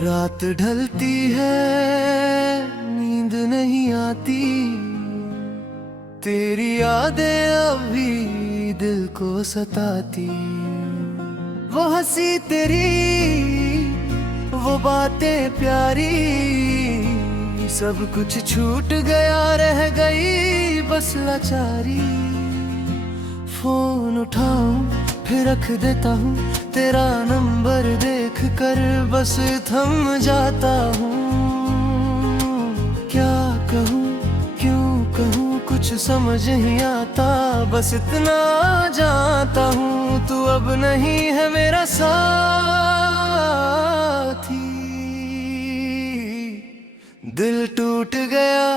रात ढलती है, नींद नहीं आती, तेरी यादें अभी दिल को सताती। वो हंसी तेरी, वो बातें प्यारी, सब कुछ छूट गया, रह गई बस लाचारी। फोन उठाऊं फिर रख देता हूँ, तेरा नंबर देख कर बस थम जाता हूँ। क्या कहूँ क्यों कहूँ कुछ समझ नहीं आता, बस इतना जानता हूँ तू अब नहीं है मेरा साथी। दिल टूट गया,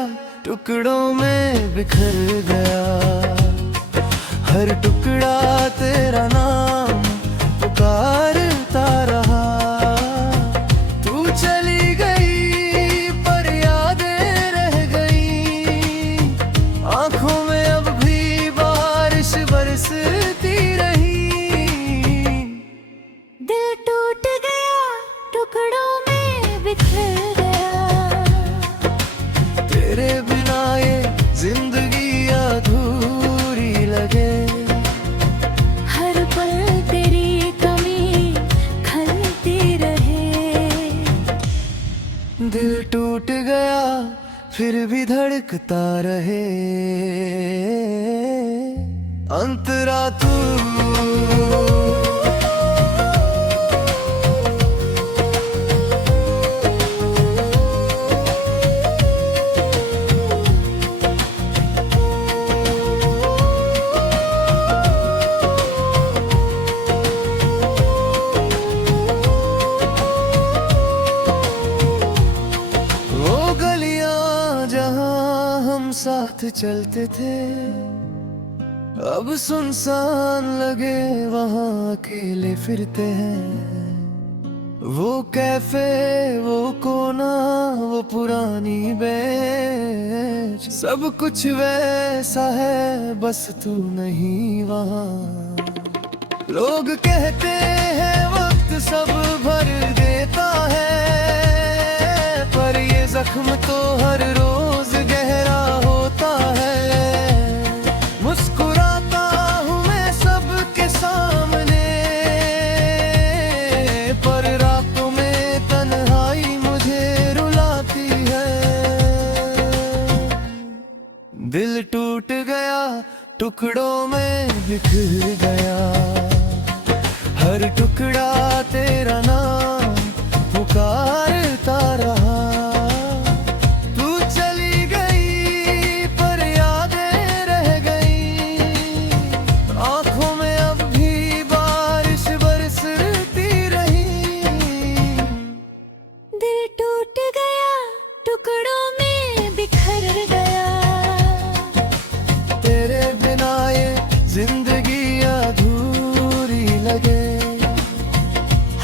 टुकड़ों में बिखर गया, हर टुकड़ा तेरा नाम पुकारता रहा। तू चली गई पर यादें रह गई, आंखों में अब भी बारिश बरसती रही। दिल टूट गया, टुकड़ों में बिखर गया, तेरे बिना ये जिंदगी अधूरी लगे। हर पल तेरी कमी खलती रहे। दिल टूट गया फिर भी धड़कता रहे, अंतरा तू। साथ चलते थे, अब सुनसान लगे वहाँ अकेले फिरते हैं। वो कैफे, वो कोना, वो पुरानी बेंच, सब कुछ वैसा है बस तू नहीं वहाँ। लोग कहते हैं वक्त सब भर देता है, पर ये जख्म तो हर रोज गहरा होता है। मुस्कुराता हूँ मैं सबके सामने, पर रातों में तन्हाई मुझे रुलाती है। दिल टूट गया, टुकड़ों में बिखर गया, हर टुकड़ा तेरा नाम पुकारता रहा। टुकड़ों में बिखर गया, तेरे बिना ये जिंदगी अधूरी लगे।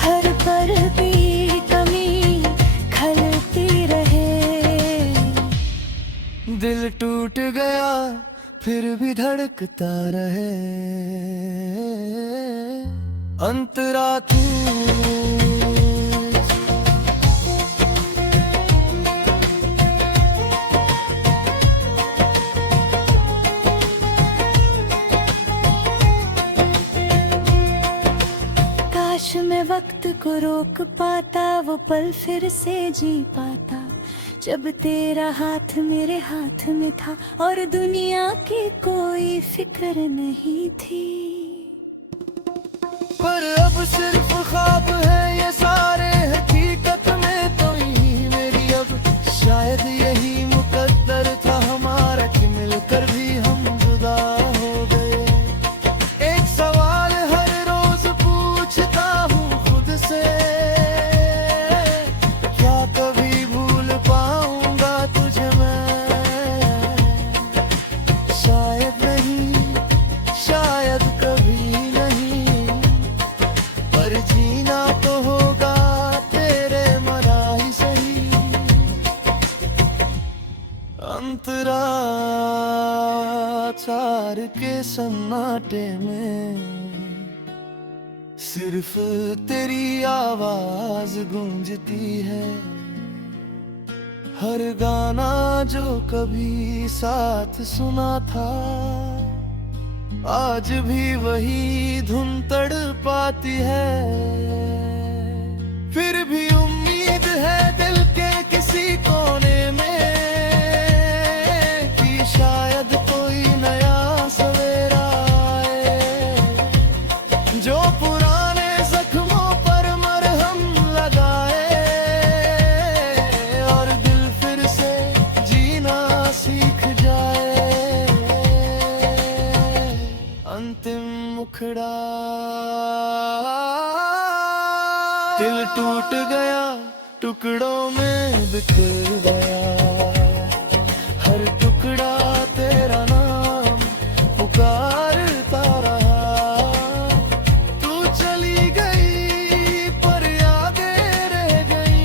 हर पल भी कमी खलती रहे। दिल टूट गया फिर भी धड़कता रहे, अंतरा तू। काश मैं वक्त को रोक पाता, वो पल फिर से जी पाता, जब तेरा हाथ मेरे हाथ में था और दुनिया की कोई फिक्र नहीं थी। पर अब सिर्फ ख्वाब है ये सारे, हकीकत में तो ही मेरी अब। शायद यही मुकद्दर था हमारा कि मिलकर भी हम जुदा हो गए। एक सवाल हर रोज पूछता हूँ खुद से, क्या कभी भूल पाऊंगा तुझे मैं? शायद नहीं, शायद कभी नहीं, पर जीना तो होगा तेरे मरा ही सही। अंतरा चार के सन्नाटे में सिर्फ तेरी आवाज गूंजती है, हर गाना जो कभी साथ सुना था आज भी वही धुन तड़पाती है। फिर भी उम्मीद है दिल के किसी कोने में कि शायद कोई नया सवेरा आए, जो पुराने जख्मों पर मरहम लगाए और दिल फिर से जीना सीख जाए। अंतिम मुखड़ा, दिल टूट गया, टुकड़ों में बिखर गया, हर टुकड़ा तेरा नाम पुकारता रहा। तू चली गई पर यादें रह गई,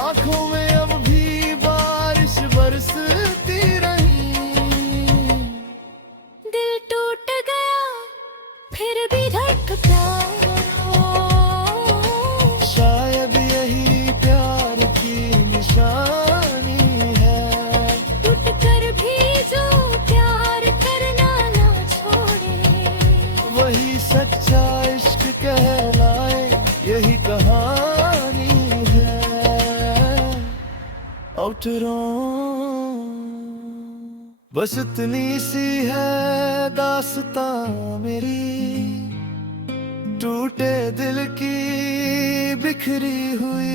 आंखों में अब भी बारिश बरसती रही। दिल टूट गया फिर भी धड़कता, शायद यही प्यार की निशानी है। टूट कर भी जो प्यार करना ना छोड़े, वही सच्चा इश्क कहलाए, यही कहानी है। आउटरों बस इतनी सी है दास्तां मेरी, टूटे दिल की बिखरी हुई।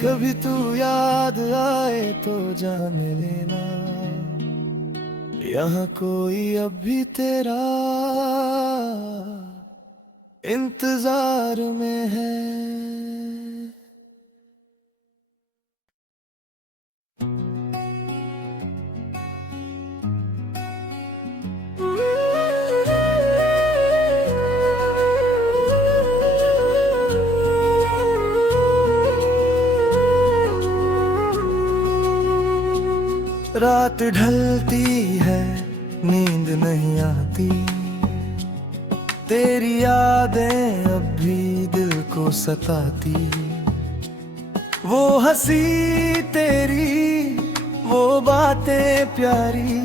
कभी तू याद आए तो जान लेना, यहाँ कोई अब भी तेरा इंतजार में है। रात ढलती है, नींद नहीं आती, तेरी यादें अब भी दिल को सताती। वो हंसी तेरी, वो बातें प्यारी,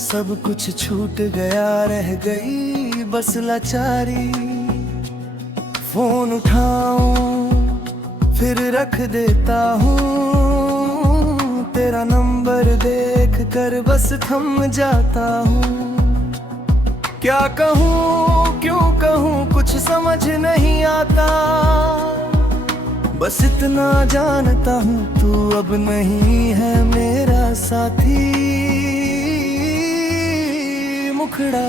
सब कुछ छूट गया, रह गई बस लाचारी। फोन उठाऊं फिर रख देता हूँ, तेरा नंबर देख कर बस थम जाता हूँ। क्या कहूँ क्यों कहूँ कुछ समझ नहीं आता, बस इतना जानता हूँ तू अब नहीं है मेरा साथी। मुखड़ा,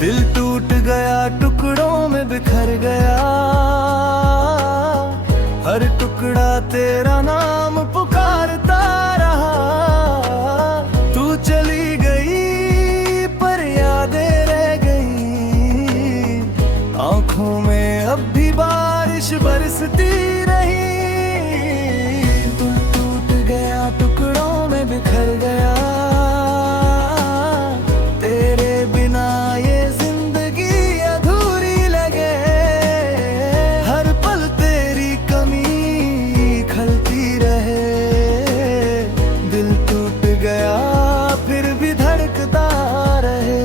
दिल टूट गया, टुकड़ों में बिखर गया, हर टुकड़ा तेरा नाम पुकारता रहा। तू चली गई पर यादें रह गई, आंखों में अब भी बारिश बरसती रही। दिल टूट गया, टुकड़ों में बिखर गया, तेरे बिना ये जिंदगी अधूरी लगे। हर पल तेरी कमी खलती रहे, दिल टूट गया फिर भी धड़कता रहे।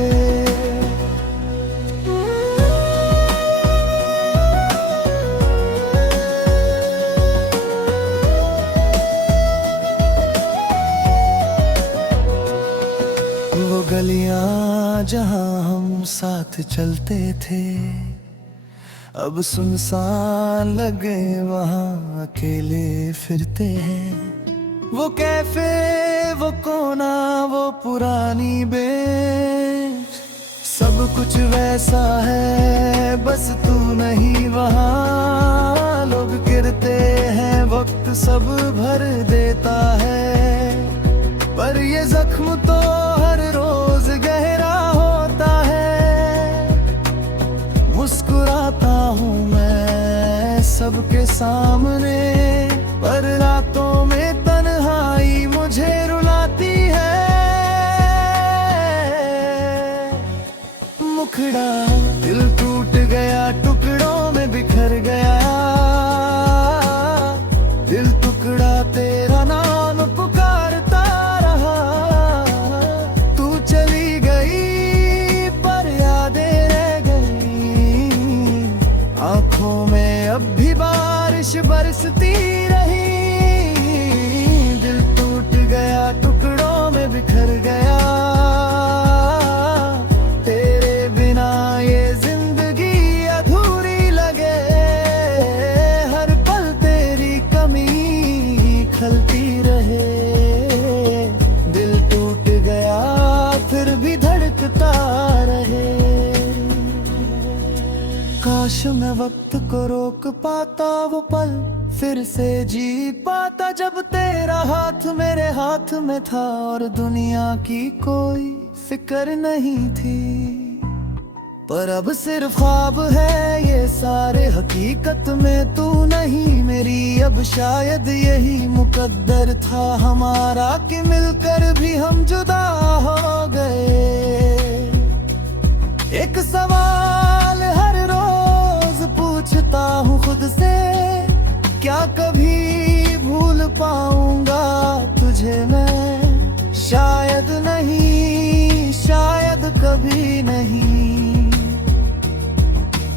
वो गलियां जहां हम साथ चलते थे, अब सुनसान लगे वहां अकेले फिरते हैं। वो कैफे, वो कोना, वो पुरानी बेंच, सब कुछ वैसा है बस तू नहीं वहाँ। लोग गिरते हैं, वक्त सब भर देता है, पर ये जख्म तो हर रोज गहरा होता है। मुस्कुराता हूँ मैं सबके सामने, पर रातों में तन्हाई मुझे रुलाती है। मुखड़ा रहे। दिल टूट गया फिर भी धड़कता रहे। काश मैं वक्त को रोक पाता, वो पल फिर से जी पाता, जब तेरा हाथ मेरे हाथ में था और दुनिया की कोई फिक्र नहीं थी। पर अब सिर्फ ख्वाब है ये सारे, हकीकत में तू नहीं मेरी। अब शायद यही मुकद्दर था हमारा कि मिलकर भी हम जुदा हो गए। एक सवाल हर रोज पूछता हूँ खुद से, क्या कभी भूल पाऊंगा तुझे मैं? शायद नहीं, शायद कभी नहीं,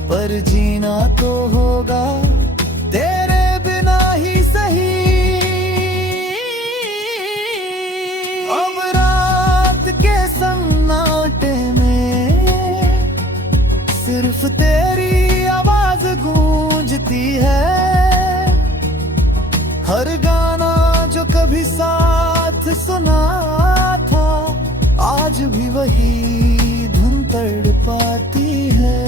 पर जीना तो होगा तेरे बिना ही सही। अब रात के सन्नाटे में सिर्फ तेरी आवाज गूंजती है। हर गाना जो कभी साथ सुना था, आज भी वही धुन तड़पाती है।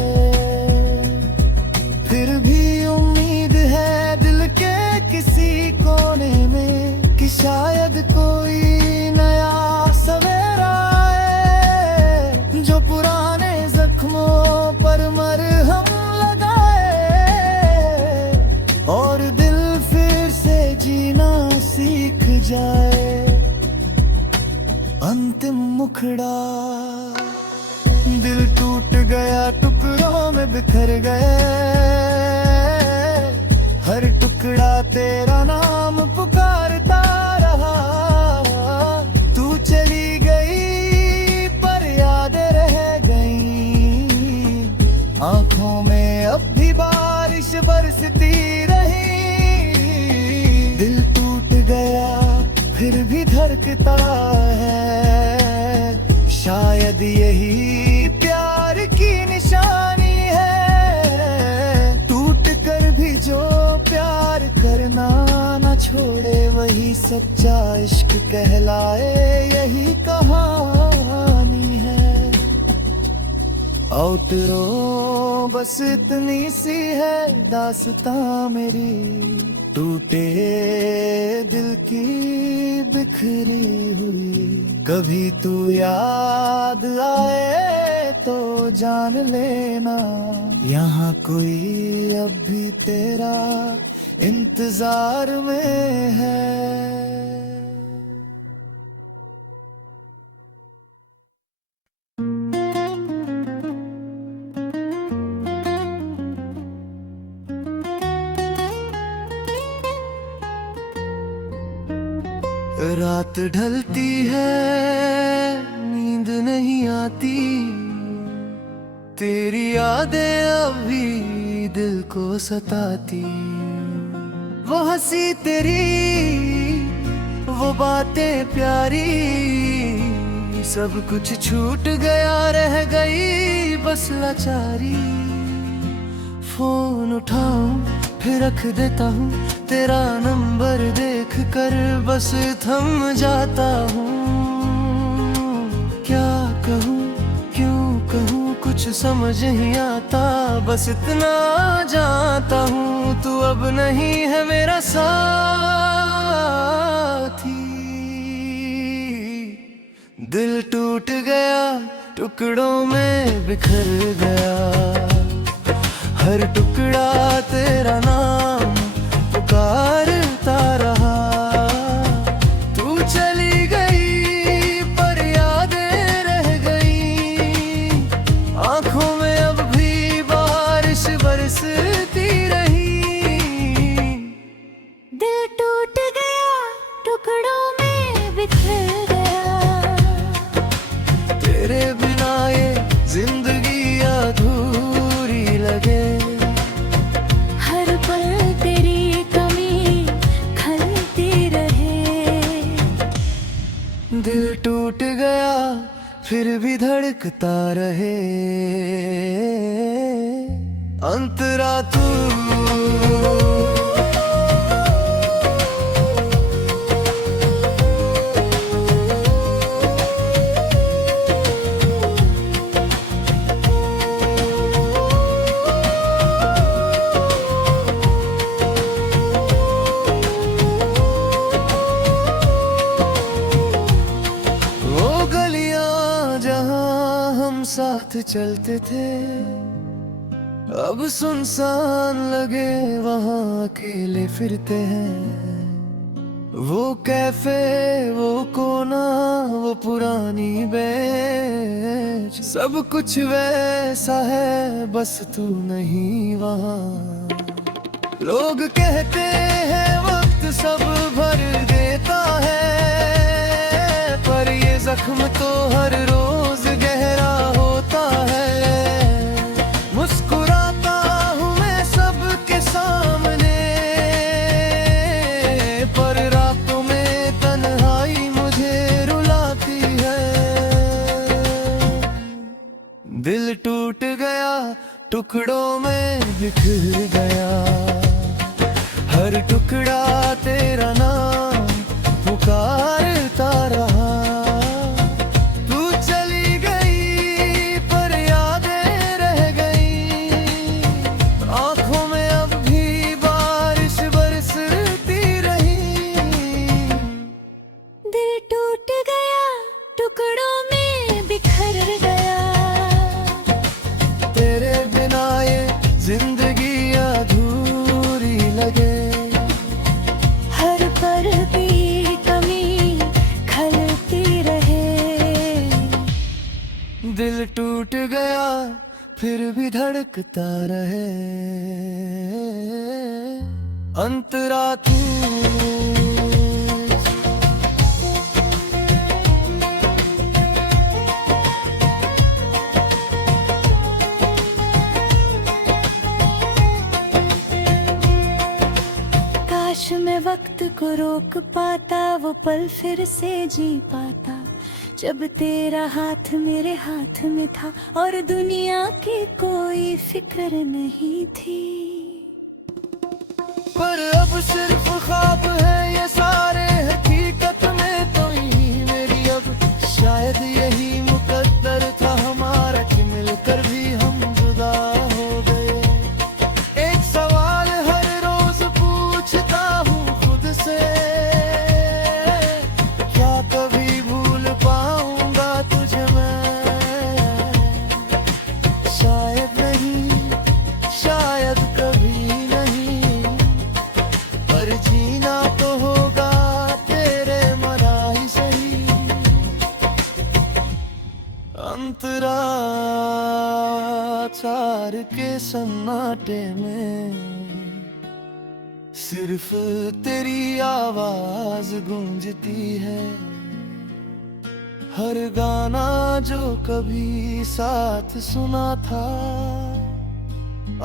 फिर भी उम्मीद है दिल के किसी कोने में कि शायद कोई नया सवेरा आए, जो पुराने जख्मों पर मरहम लगाए और दिल फिर से जीना सीख जाए। अंतिम मुखड़ा, दिल टूट गया टुकड़ों में बिखर गए। हर टुकड़ा तेरा नाम पुकारता रहा। तू चली गई पर यादें रह गई, आंखों में अब भी बारिश बरसती रही। दिल टूट गया फिर भी धड़कता है, शायद यही प्यार की निशानी है। टूट कर भी जो प्यार करना ना छोड़े, वही सच्चा इश्क कहलाए, यही कहानी है। आउटरो बस इतनी सी है दास्तां मेरी, टूटे दिल की बिखरी हुई। कभी तू याद आए तो जान लेना, यहाँ कोई अब भी तेरा इंतजार में है। रात ढलती है, नींद नहीं आती, तेरी यादें अभी दिल को सताती। वो हंसी तेरी, वो बातें प्यारी, सब कुछ छूट गया, रह गई बस लाचारी। फोन उठाऊं फिर रख देता हूँ, तेरा नंबर देख कर बस थम जाता हूँ। क्या कहूँ क्यों कहूँ कुछ समझ नहीं आता, बस इतना जानता हूँ तू अब नहीं है मेरा साथी। दिल टूट गया टुकड़ों में बिखर गया, हर टुकड़ा तेरा नाम पुकारता रहा। तू चली गई पर यादें रह गई, आंखों में अब भी बारिश बरसती रही। दिल टूट गया टुकड़ों में बिखर गया, तेरे बिना ये जिंदगी अधूरी लगे। हर पल तेरी कमी खलती रहे। दिल टूट गया फिर भी धड़कता रहे, अंतरा तू। साथ चलते थे, अब सुनसान लगे वहाँ अकेले फिरते हैं। वो कैफे, वो कोना, वो पुरानी बेंच, सब कुछ वैसा है, बस तू नहीं वहाँ। लोग कहते हैं वक्त सब भर देता है, पर ये जख्म तो हर रोज गहरा होता है। मुस्कुराता हूँ मैं सबके सामने, पर रातों में तन्हाई मुझे रुलाती है। दिल टूट गया, टुकड़ों में बिखर गया, हर टुकड़ा तेरा नाम पुकारता रहा। तू चली गई पर यादें रह गई, आंखों में अब भी बारिश बरसती रही। दिल टूट गया, टुकड़ों में बिखर गया, तेरे बिना ये जिंदगी अधूरी लगे। हर पल भी कमी खलती रहे। दिल टूट गया फिर भी धड़कता रहे, अंतरा तू। काश मैं वक्त को रोक पाता, वो पल फिर से जी पाता, जब तेरा हाथ मेरे हाथ में था और दुनिया की कोई फिक्र नहीं थी। पर अब सिर्फ ख्वाब है ये सारे, हकीकत में तो ही मेरी अब। शायद यही मुकद्दर था हमारा कि मिलकर भी हम जुदा हो गए। एक सवाल हर रोज पूछता हूँ खुद से, क्या कभी भूल पाऊंगा तुझे मैं? शायद नहीं, शायद कभी नहीं, पर जीना तो होगा तेरे मरा ही सही। अंतरा चार के सन्नाटे में सिर्फ तेरी आवाज गूंजती है। हर गाना जो कभी साथ सुना था,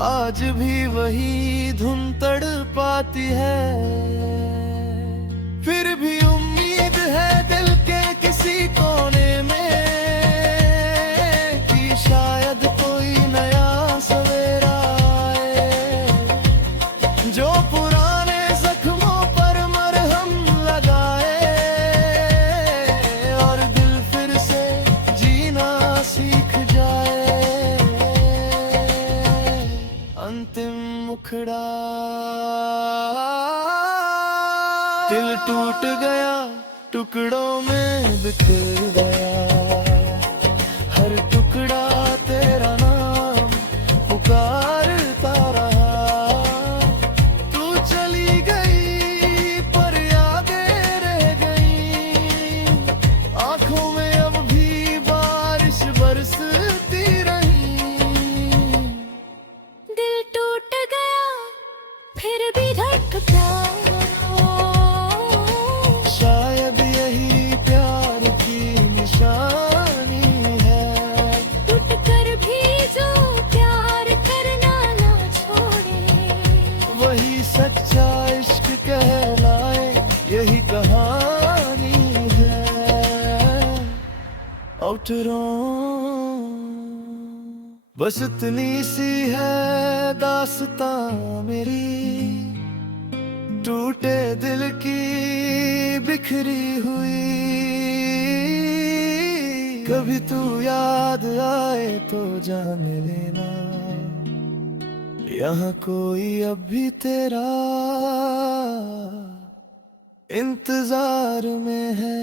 आज भी वही धुन तड़पाती है। फिर भी उम्मीद है दिल के किसी कोने में, कि शायद कोई नया सवेरा आए, जो पुराने जख्मों पर मरहम लगाए और दिल फिर से जीना सीख जाए। अंतिम मुखड़ा, दिल टूट गया, टुकड़ों में बिखर गया, हर टुकड़ा तेरा नाम पुकारता रहा। तू चली गई पर यादें रह गई, आंखों में अब भी बारिश बरसती रही। दिल टूट गया फिर भी धड़कता, शायद यही प्यार की निशानी है। टूट कर भी जो प्यार करना ना छोड़े, वही सच्चा इश्क कहलाए, यही कहानी है। आउटरों बस इतनी सी है दास्तां मेरी, टूटे दिल की बिखरी हुई। कभी तू याद आए तो जान लेना, यहाँ कोई अब भी तेरा इंतजार में है।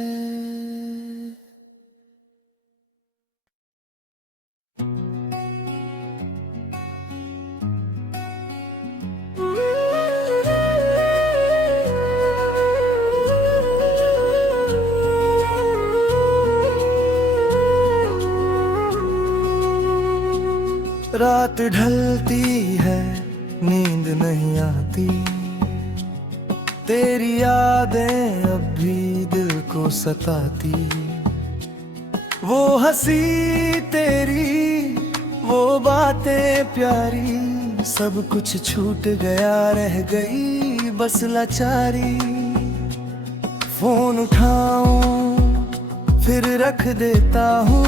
रात ढलती है नींद नहीं आती, तेरी यादें अब भी दिल को सताती। वो हंसी तेरी, वो बातें प्यारी, सब कुछ छूट गया, रह गई बस लाचारी। फोन उठाऊं फिर रख देता हूँ,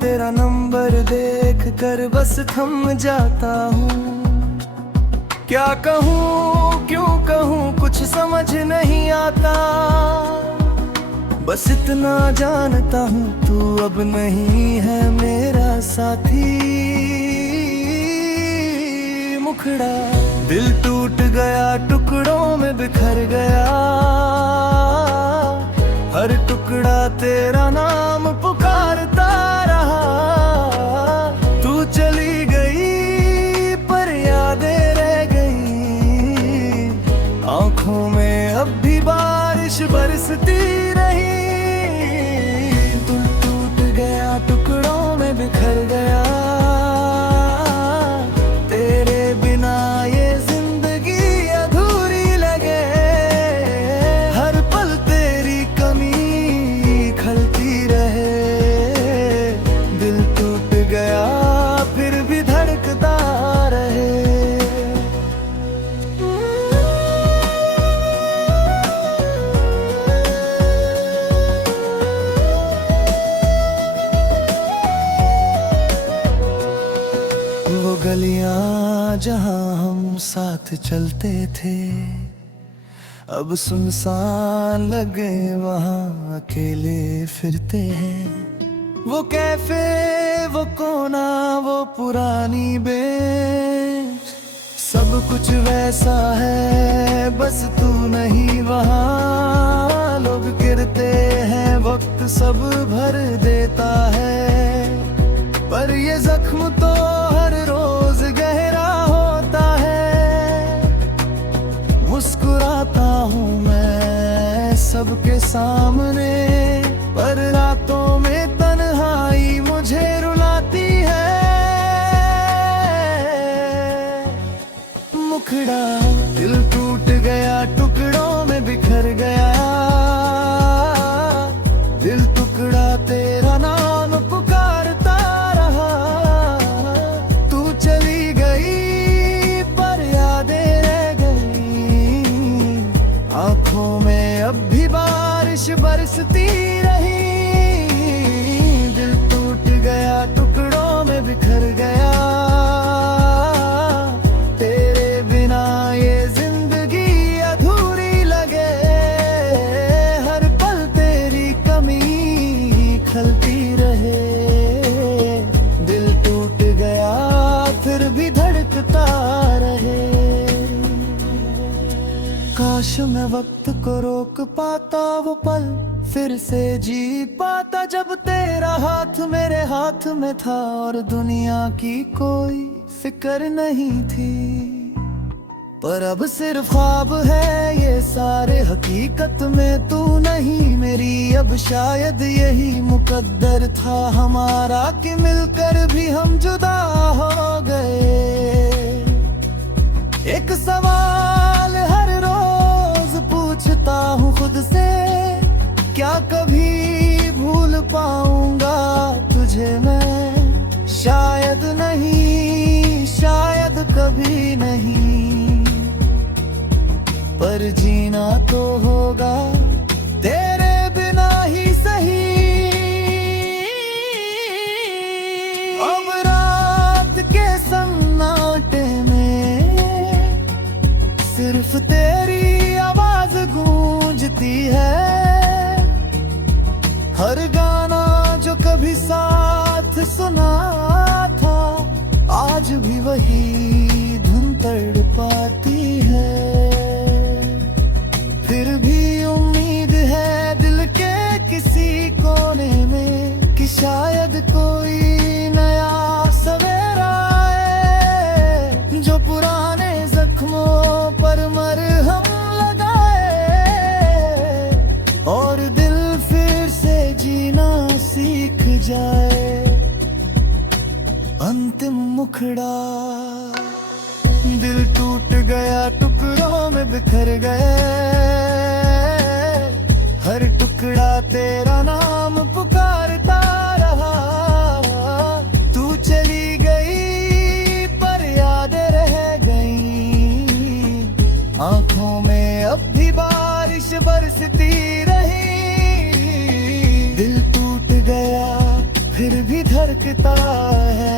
तेरा नंबर देख कर बस थम जाता हूँ। क्या कहूँ क्यों कहूँ कुछ समझ नहीं आता, बस इतना जानता हूँ तू अब नहीं है मेरा साथी। मुखड़ा दिल टूट गया, टुकड़ों में बिखर गया, हर टुकड़ा तेरा नाम पुकारता रहा। तू चली गई पर यादें रह गई, आंखों में अब भी बारिश बरसती रही। दिल टूट गया, टुकड़ों में बिखर गया, तेरे बिना ये जिंदगी अधूरी लगे। हर पल तेरी कमी खलती रहे, दिल टूट गया फिर भी धड़कता रहे। वो गलियां जहां हम साथ चलते थे, अब सुनसान लगे वहां अकेले फिरते हैं। वो कैफे, वो कोना, वो पुरानी बेंच, सब कुछ वैसा है बस तू नहीं वहां। लोग गिरते हैं, वक्त सब भर देता है, पर ये जख्म तो हर रोज गहरा होता है। मुस्कुराता हूँ मैं सबके सामने, पर रातों में तन्हाई मुझे रुलाती है। मुखड़ा दिल टूट गया, टुकड़ों में बिखर गया, दिल टुकड़ा तेरा नाम पुकारता रहा। तू चली गई पर यादें रह गई, आंखों में अब भी बारिश बरसती रही। दिल टूट गया, टुकड़ों में बिखर गया, तेरे बिना ये जिंदगी अधूरी लगे। हर पल तेरी कमी खलती रहे, दिल टूट गया फिर भी धड़कता रहे। काश मैं वक्त को रोक पाता, वो पल फिर से जी पाता, जब तेरा हाथ मेरे हाथ में था और दुनिया की कोई फिक्र नहीं थी। पर अब सिर्फ ख्वाब है ये सारे, हकीकत में तू नहीं मेरी। अब शायद यही मुकद्दर था हमारा कि मिलकर भी हम जुदा हो गए। एक सवाल हर रोज पूछता हूँ खुद से, क्या कभी भूल पाऊंगा तुझे मैं? शायद नहीं, शायद कभी नहीं, पर जीना तो होगा तेरे बिना ही सही। अब रात के सन्नाटे में सिर्फ तेरी आवाज गूंजती है। हर गाना जो कभी साथ सुना था, आज भी वही धुन तड़पाती है। फिर भी उम्मीद है दिल के किसी कोने में कि शायद कोई नया सवेरा आए, जो पुराने जख्मों पर मरहम लगाए और दिल फिर से जीना सीख जाए। मुखड़ा। दिल टूट गया, टुकड़ों में बिखर गए, हर टुकड़ा तेरा नाम पुकारता रहा। तू चली गई पर यादें रह गई, आंखों में अब भी बारिश बरसती रही। दिल टूट गया फिर भी धड़कता है,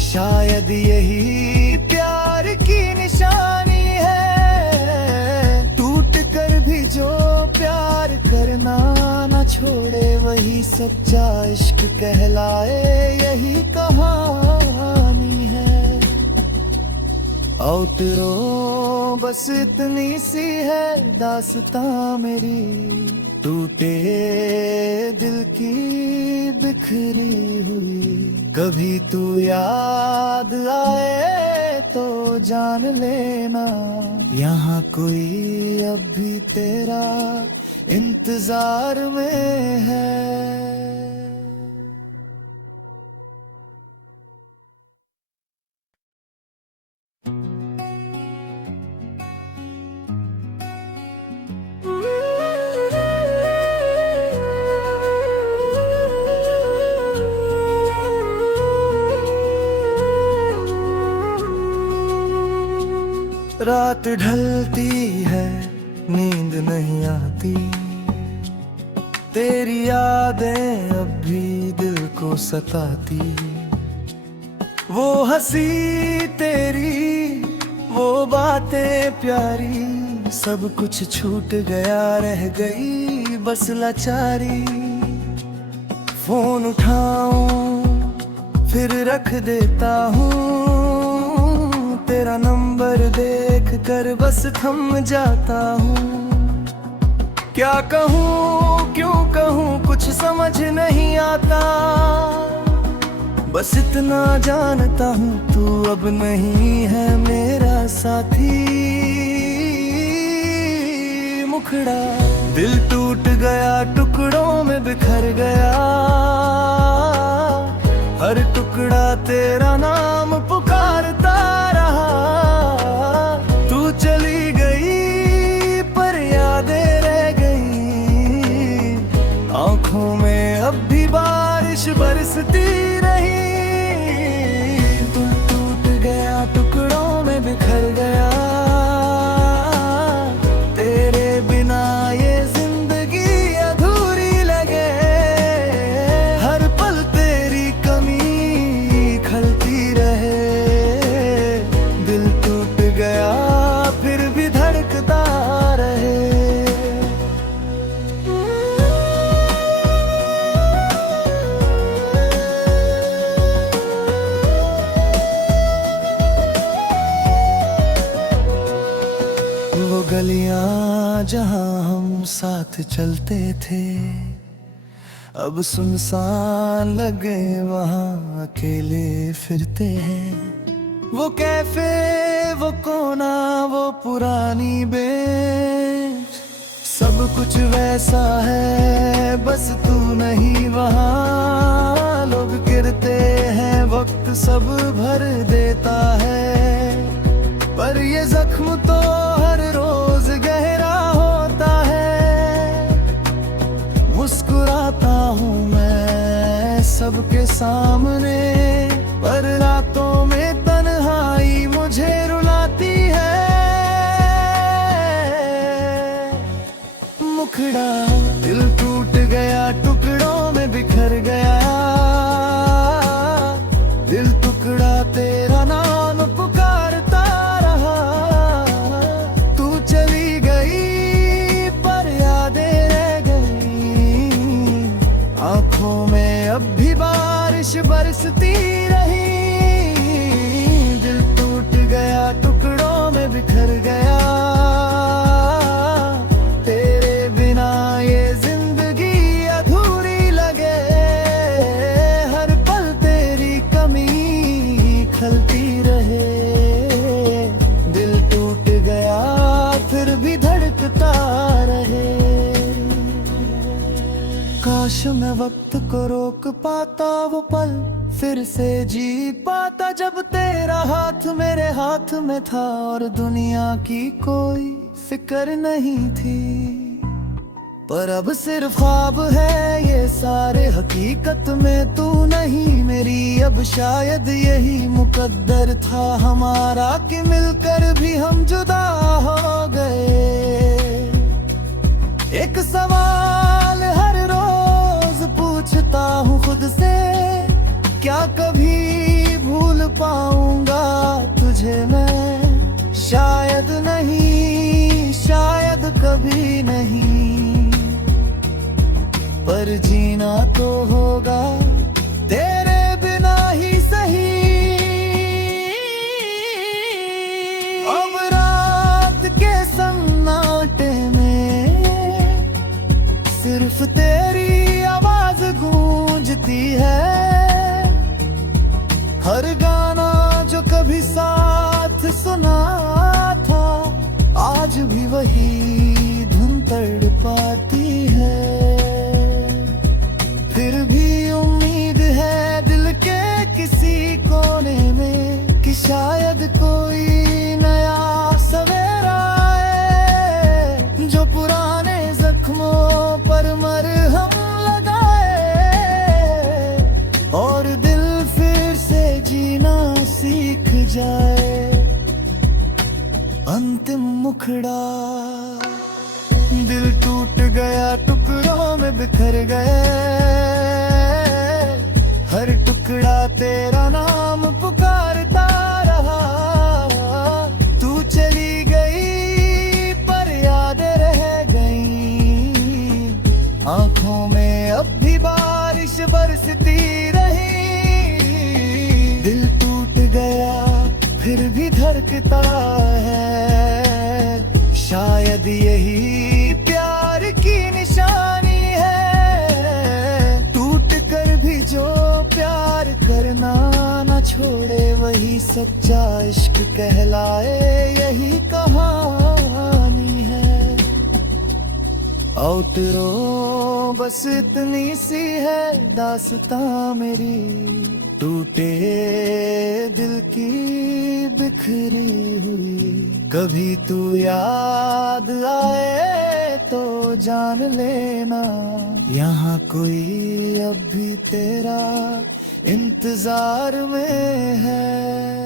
शायद यही प्यार की निशानी है। टूट कर भी जो प्यार करना न छोड़े, वही सच्चा इश्क कहलाए, यही कहानी है। आउटरो बस इतनी सी है दास्तां मेरी, टूटे दिल की बिखरी हुई। कभी तू याद आए तो जान लेना, यहाँ कोई अब भी तेरा इंतजार में है। रात ढलती है, नींद नहीं आती, तेरी यादें अब भी दिल को सताती। वो हंसी तेरी, वो बातें प्यारी, सब कुछ छूट गया, रह गई बस लाचारी। फोन उठाऊं फिर रख देता हूँ, तेरा नंबर देख कर बस थम जाता हूँ। क्या कहूँ क्यों कहूँ कुछ समझ नहीं आता, बस इतना जानता हूँ तू अब नहीं है मेरा साथी। मुखड़ा दिल टूट गया, टुकड़ों में बिखर गया, हर टुकड़ा तेरा नाम पुकारता रहा। तू चली गई पर यादें रह गई, आंखों में अब भी बारिश बरसती रही। दिल टूट गया, टुकड़ों में बिखर गया, तेरे बिना ये जिंदगी अधूरी लगे। हर पल तेरी कमी खलती रहे, दिल टूट गया फिर भी धड़कता रहे। वो गलियां जहां हम साथ चलते थे, अब सुनसान लगे वहां अकेले फिरते हैं। वो कैफे, वो कोना, वो पुरानी बेंच, सब कुछ वैसा है बस तू नहीं वहाँ। लोग गिरते हैं, वक्त सब भर देता है, पर ये जख्म तो हर रोज गहरा होता है। मुस्कुराता हूँ मैं सबके सामने, पर रातों में तन्हाई मुझे रुलाती है। मुखड़ा दिल टूट गया, टुकड़ों में बिखर गया, दिल टुकड़ा तेरा नाम पुकारता रहा। तू चली गई पर यादें रह गई, आंखों में अब भी बारिश बरसती रही। दिल टूट गया, टुकड़ों में बिखर गया, तेरे बिना ये जिंदगी अधूरी लगे। हर पल तेरी कमी खलती रहे, दिल टूट गया फिर भी धड़कता रहे। काश मैं वक्त को रोक पाता वो पल, फिर से जी पाता जब तेरा हाथ मेरे हाथ में था और दुनिया की कोई फिक्र नहीं थी। पर अब सिर्फ ख्वाब है ये सारे, हकीकत में तू नहीं मेरी। अब शायद यही मुकद्दर था हमारा कि मिलकर भी हम जुदा हो गए। एक सवाल हर रोज पूछता हूँ खुद से, क्या कभी भूल पाऊंगा तुझे मैं? शायद नहीं, शायद कभी नहीं, पर जीना तो होगा तेरे बिना ही सही। अब रात के सन्नाटे में सिर्फ तेरी आवाज गूंजती है। हर गाना जो कभी साथ सुना था आज भी वही धुन तड़पाती है। फिर भी उम्मीद है दिल के किसी कोने में कि शायद कोई नया सवेरा आए, जो पुराने जख्मों पर मरहम लगाए और दिल फिर से जीना सीख जाए। अंतिम मुखड़ा, दिल टूट गया टुकड़ों में बिखर गए। हर टुकड़ा तेरा नाम पुकारता रहा। तू चली गई पर यादें रह गई, आंखों में अब भी बारिश बरसती रही। दिल टूट गया फिर भी धड़कता है, शायद यही प्यार की निशानी है। टूट कर भी जो प्यार करना न छोड़े वही सच्चा इश्क कहलाए, यही कहानी है। आउटरो बस इतनी सी है दास्तां मेरी, टूटे दिल की बिखरी हुई। कभी तू याद आए तो जान लेना, यहाँ कोई अब भी तेरा इंतजार में है।